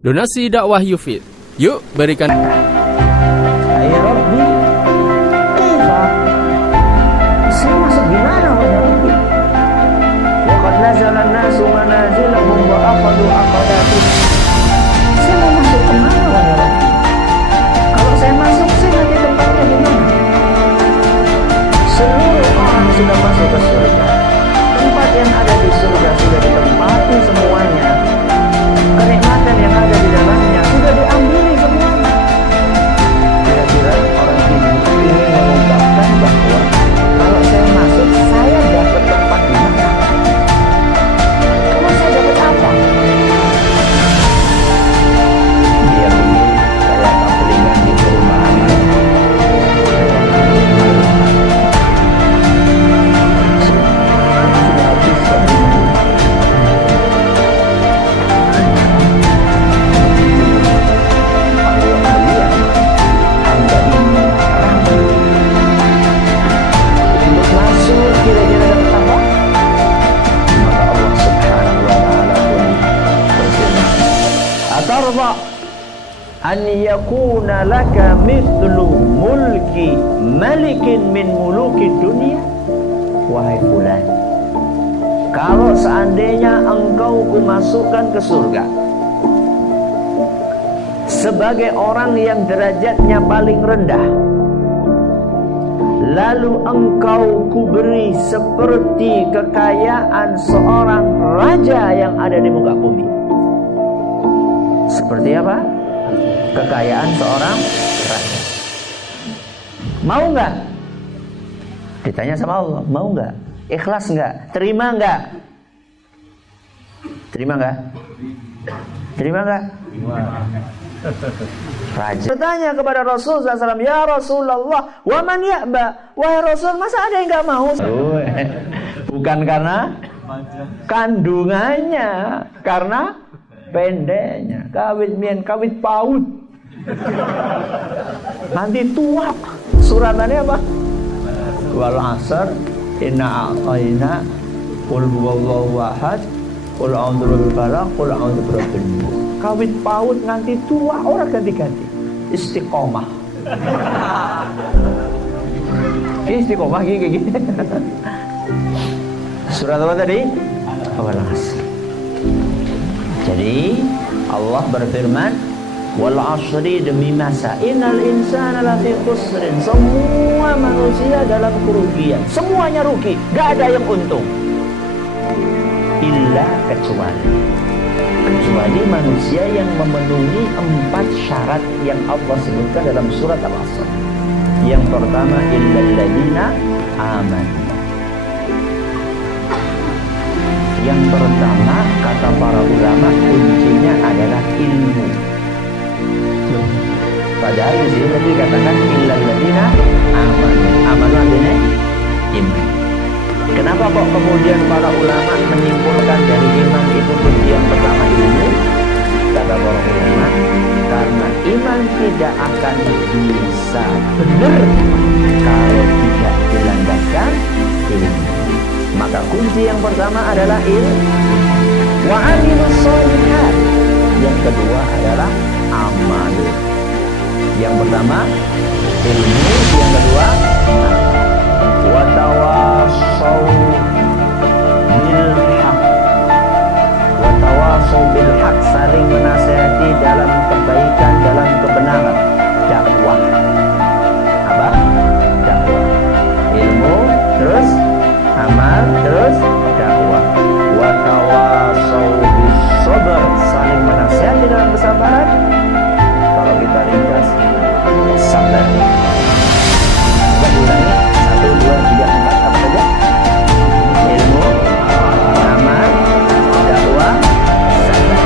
Donasi dakwah Yufid. Yuk berikan. Ya Rabbi, kaifa? Saya masuk gimana ya Rabbi? Wa qad nazala an-nasu manazilahum wa aqadu aqadatihim. Saya mau masuk kemana ya Rabbi? Kalau saya masuk, saya nanti tempatnya di mana? Seluruh orang sudah masuk ke surga. Tempat yang ada di surga sudah ditempati semuanya. Kenikmatan yang ada di dalamnya sudah diambil semuanya. Kira-kira orang ini ingin mengungkapkan bahwa kalau saya masuk, saya dapat tempat di mana? Kalau saya dapat apa? Dia ingin kayak kapelingan di perumahan. Sudah habis sebelumnya. Kira-kira dapat apa? Maka Allah Subhanahu wa ta'ala pun berfirman, "Atarda an yakuna laka mithlu mulki malikin min muluki dunia?" Wahai fulan, kalau seandainya engkau kumasukkan ke surga sebagai orang yang derajatnya paling rendah, lalu engkau kuberi seperti kekayaan seorang raja yang ada di muka bumi. Seperti apa? Kekayaan seorang raja. Mau nggak? Ditanya sama Allah, mau nggak? Ikhlas nggak? Terima nggak? Terima nggak? Terima nggak? Raja bertanya kepada Rasul SAW, "Ya Rasulullah, wa man ya'ba?" Wahai Rasul, masa ada yang nggak mau? Bukan karena kandungannya, karena pendeknya. Kawit mien, kawit paut. Nanti tua. Suratannya apa? Wal asr, inna a'tayna, qul huwallahu ahad, qul a'udzu birabbil falaq, qul a'udzu birabbin nas. Kawit paut nanti tua, orang ganti-ganti. Istiqomah. Istiqomah gini. Surat apa tadi? Al-Asr. Jadi Allah berfirman, wal asri, demi masa, innal insana lafi khusrin. Semua manusia dalam kerugian. Semuanya rugi, gak ada yang untung. Illa kecuali manusia yang memenuhi 4 syarat yang Allah sebutkan dalam surat Al-Asr. Yang pertama, illal ladzina amanu. Yang pertama, kata para ulama, kuncinya adalah ilmu. Padahal di sini tadi dikatakan illal ladzina amanu. Amanu artinya iman. Kenapa kok kemudian para ulama menyimpulkan dari iman itu kunci yang pertama ilmu? Kata para ulama, karena iman tidak akan bisa benar kalau tidak dilandaskan ilmu. Maka kunci yang pertama adalah ilmu. Wa 'amilus shalihat. Yang kedua adalah amal. Yang pertama ilmu, yang kedua wa tawassaw bil haq. Wa tawassaw bil haq, saling menasihati dalam kebaikan, dalam kebenaran. Dakwah. Apa? Dakwah. Ilmu, terus amal, terus dakwah. Wa tawassaw bis sabr, saling menasihati dalam kesabaran. Kalau kita ringkas, sabar. Kita ulangi 1, 2, 3, 4, apa saja? Ilmu, amal, dakwah, sabar.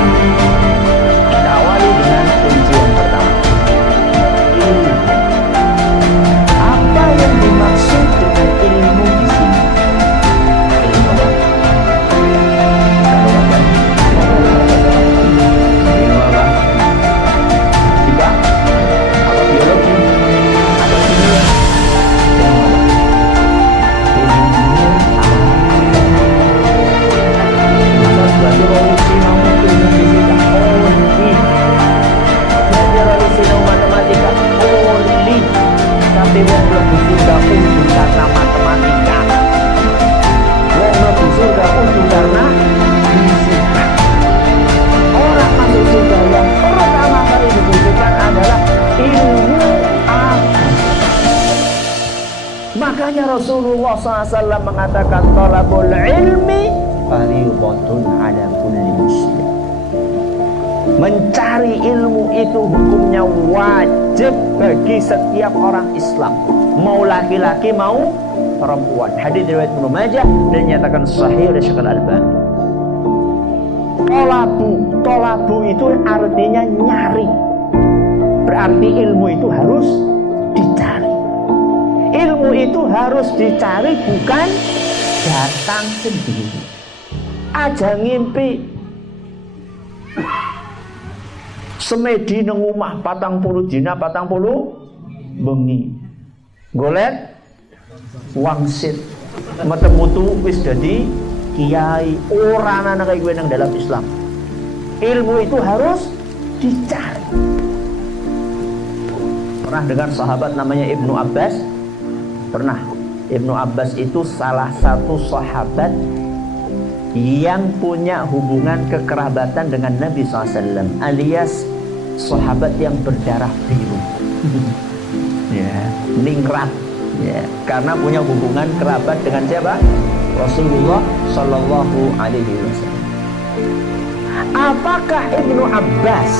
Makanya Rasulullah SAW mengatakan talabul ilmi fardhatun ala kulli muslim. Mencari ilmu itu hukumnya wajib bagi setiap orang Islam, mau laki-laki mau perempuan. Hadis riwayat Ibnu Majah dan dinyatakan sahih oleh Syekh Al-Albani. Tolabu itu artinya nyari. Berarti ilmu itu harus dicari. Ilmu itu harus dicari, bukan datang sendiri. Aja ngimpi semedi nang omah 40 dina 40 bengi. Golek wangsit metu-metu wis dadi kiai. Ora ana kaya kowe nang dalam Islam. Ilmu itu harus dicari. Pernah dengar sahabat namanya Ibnu Abbas? Pernah. Ibnu Abbas itu salah satu sahabat yang punya hubungan kekerabatan dengan Nabi SAW, alias sahabat yang berdarah biru. Ya, ningrat. Ya, karena punya hubungan kerabat dengan siapa? Rasulullah Sallallahu Alaihi Wasallam. Apakah Ibnu Abbas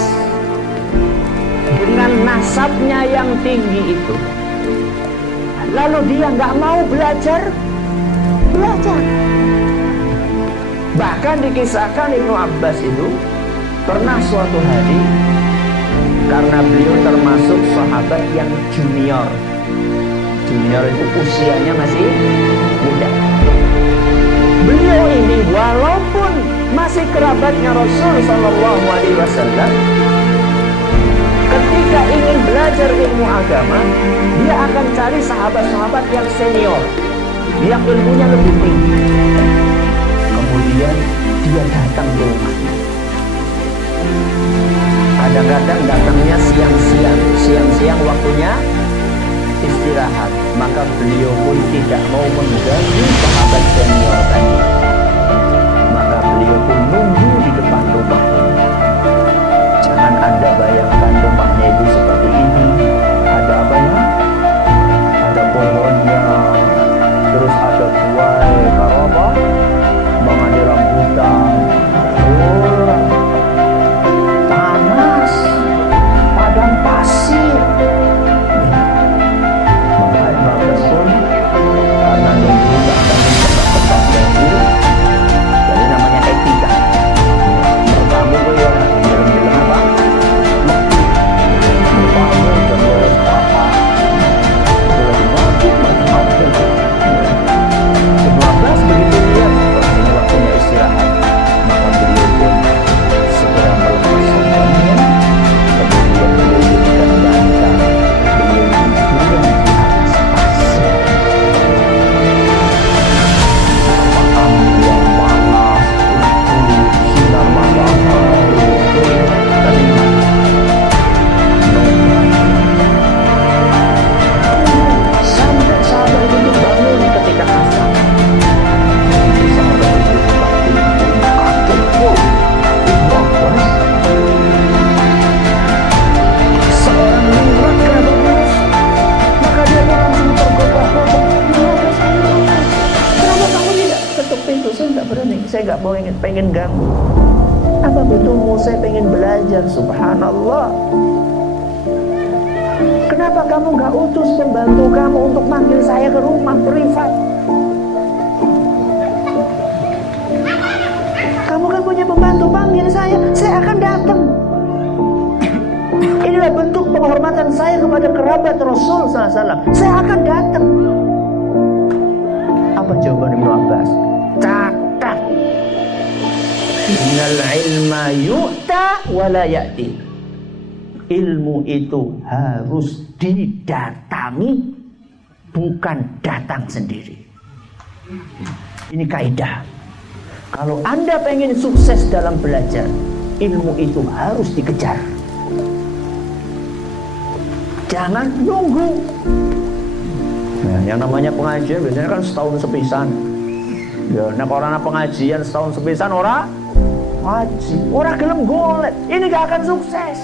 dengan nasabnya yang tinggi itu, lalu dia nggak mau belajar? Bahkan dikisahkan Ibnu Abbas itu pernah suatu hari, karena beliau termasuk sahabat yang junior itu usianya masih muda. Beliau ini walaupun masih kerabatnya Rasul Sallallahu Alaihi Wasallam, ketika ingin belajar ilmu agama, dia akan cari sahabat-sahabat yang senior, yang ilmunya lebih tinggi. Kemudian dia datang ke rumahnya. Kadang-kadang datangnya siang-siang waktunya istirahat. Maka beliau pun tidak mau mengganggu sahabat senior tadi. Maka beliau pun nunggu di depan rumahnya. Jangan Anda bayangkan rumahnya itu seperti ini. Ada apa ya? Ada pohonnya, terus ada buah karapa, mengenai rambutan. Panas, padang pasir. Karena nunggu tak akan tempat-tempat baru, jadi namanya etika. Pertama gue ya film-film apa? Pertama terus apa? Terus macam-macam. Ibnu Abbas begitu lihat ini waktunya istirahat, maka beliau pun segera melepas sorbannya. Kemudian beliau jadikan bantal, beliau tidur di atas pasir. Angin yang panas, sinar matahari, sampai sahabat itu bangun ketika asar. Sahabat itu kaget, seorang ningrat kerabat, maka dia langsung tergopoh-gopoh. Kenapa kamu tidak ketuk pintu? Saya nggak berani, saya nggak mau pengen ganggu. Apa betulmu saya pengen belajar? Subhanallah. Kenapa kamu nggak utus pembantu kamu untuk manggil saya ke rumah privat? Kamu kan punya pembantu, panggil saya akan datang. Inilah bentuk penghormatan saya kepada kerabat Rasul SAW. Saya akan datang. Apa jawaban Ibnu Abbas? Catat. Innal ilma yu'ta wa la ya'ti. Ilmu itu harus didatangi, bukan datang sendiri. Ini kaidah. Kalau Anda pengen sukses dalam belajar, ilmu itu harus dikejar. Jangan nunggu. Nah, yang namanya pengajian biasanya kan setahun sepisan. Ya, nek orang pengajian setahun sepisan ora ngaji, ora gelem golek, ini gak akan sukses.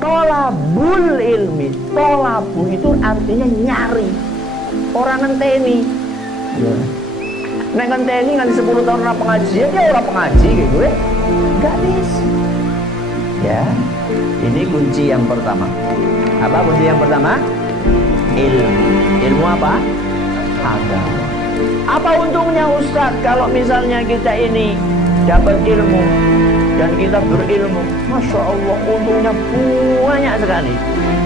Tolabul ilmi, tolabu itu artinya nyari. orang ngenteni. Ya. Nek ngenteni nganti 10 tahun ora pengajian, dia ora pengaji kayak gue. Enggak bisa. Ya. Ini kunci yang pertama. Apa kunci yang pertama? Ilmu. Ilmu apa? Agama. Apa untungnya Ustaz kalau misalnya kita ini dapat ilmu dan kita berilmu? Masya Allah, untungnya banyak sekali.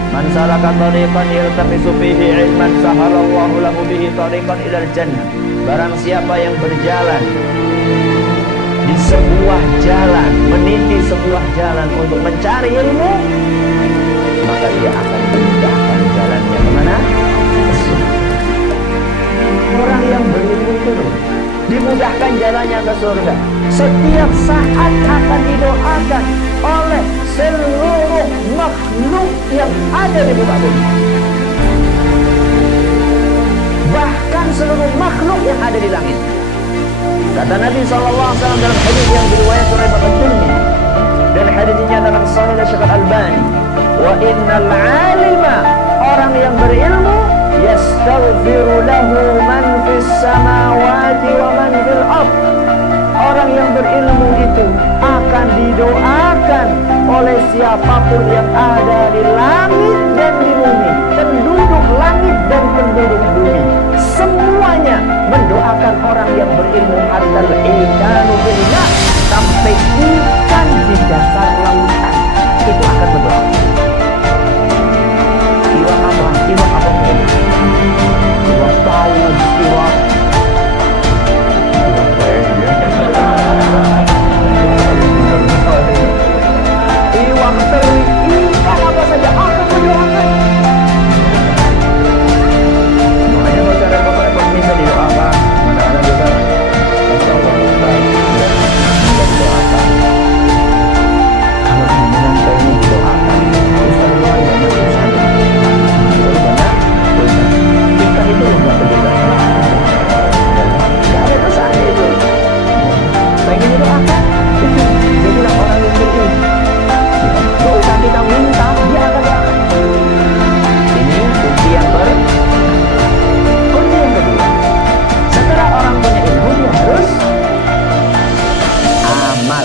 Man salaka tariqan yaltamisu fihi ilman sahalallahu lahu bihi tariqan ilal jannah. Barang siapa yang berjalan di sebuah jalan, meniti sebuah jalan untuk mencari ilmu, maka dia akan dimudahkan jalannya kemana? Ke surga. Orang yang berilmu itu dimudahkan jalannya ke surga. Setiap saat akan didoakan oleh seluruh makhluk yang ada di muka bumi. Bahkan seluruh makhluk yang ada di langit. Kata Nabi SAW dalam hadis yang diriwayatkan oleh Imam Tirmidzi, dan hadisnya dalam Sahih Syekh Al-Albani, wa innal 'alima, orang yang berilmu, yastaghfiru lahu man fis samawati wa man fil ardh. Orang yang berilmu itu akan didoakan oleh siapapun yang ada di langit dan di bumi. Penduduk langit dan penduduk bumi, semuanya mendoakan orang yang berilmu. Hatta al-ikanu fil ma, sampai ikan di dasar lautan itu akan berdoa. Iwak apa? Iwak apa? Iwak paus, iwak iwak teri, ikan apa saja akan mendoakan. Makanya kalau cara repot-repot bisa didoakan. Kadang-kadang juga Masya Allah Ustaz, ya didoakan. Kalau kemudian saya ini didoakan, Ustaz doa ya masih saja. Jadi banyak dosa. Ikan itu enggak berdosa. Enggak ada dosanya itu. Pengen didoakan, itu jadilah orang yang berilmu. Tidak usah kita minta, dia akan doakan. Ini kunci yang kunci yang kedua. Setelah orang punya ilmu, dia harus amal.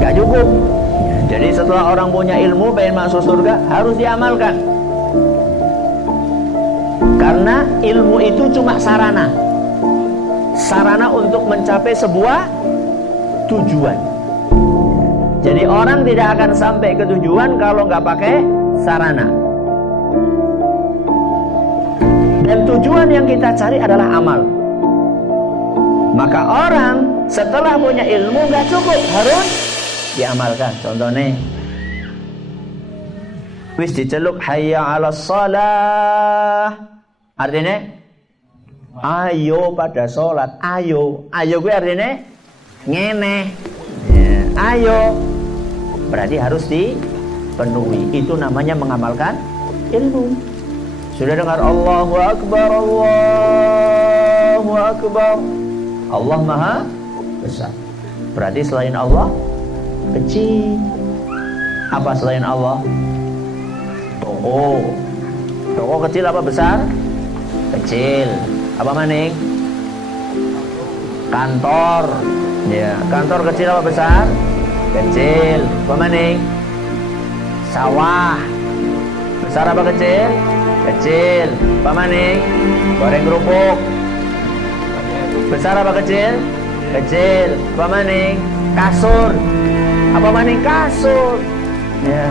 Gak cukup. Jadi setelah orang punya ilmu, pengen masuk surga, harus diamalkan. Karena ilmu itu cuma sarana. Sarana untuk mencapai sebuah tujuan. Jadi orang tidak akan sampai ke tujuan kalau nggak pakai sarana. Dan tujuan yang kita cari adalah amal. Maka orang setelah punya ilmu nggak cukup, harus diamalkan. Contohnya, wis diceluk hayya 'alas shalah. Artinya ayo pada sholat. Ayo gue artinya ngene ya, ayo berarti harus dipenuhi. Itu namanya mengamalkan ilmu. Sudah dengar Allahu Akbar, Allahu Akbar, Allah Maha Besar. Berarti selain Allah kecil. Apa selain Allah? Toko kecil apa besar? Kecil. Apa maning? Kantor. Ya, kantor kecil apa besar? Kecil. Apa maning? Sawah. Besar apa kecil? Kecil. Apa maning? Goreng kerupuk. Besar apa kecil? Kecil. Apa maning? Kasur. Apa maning? Kasur. Ya.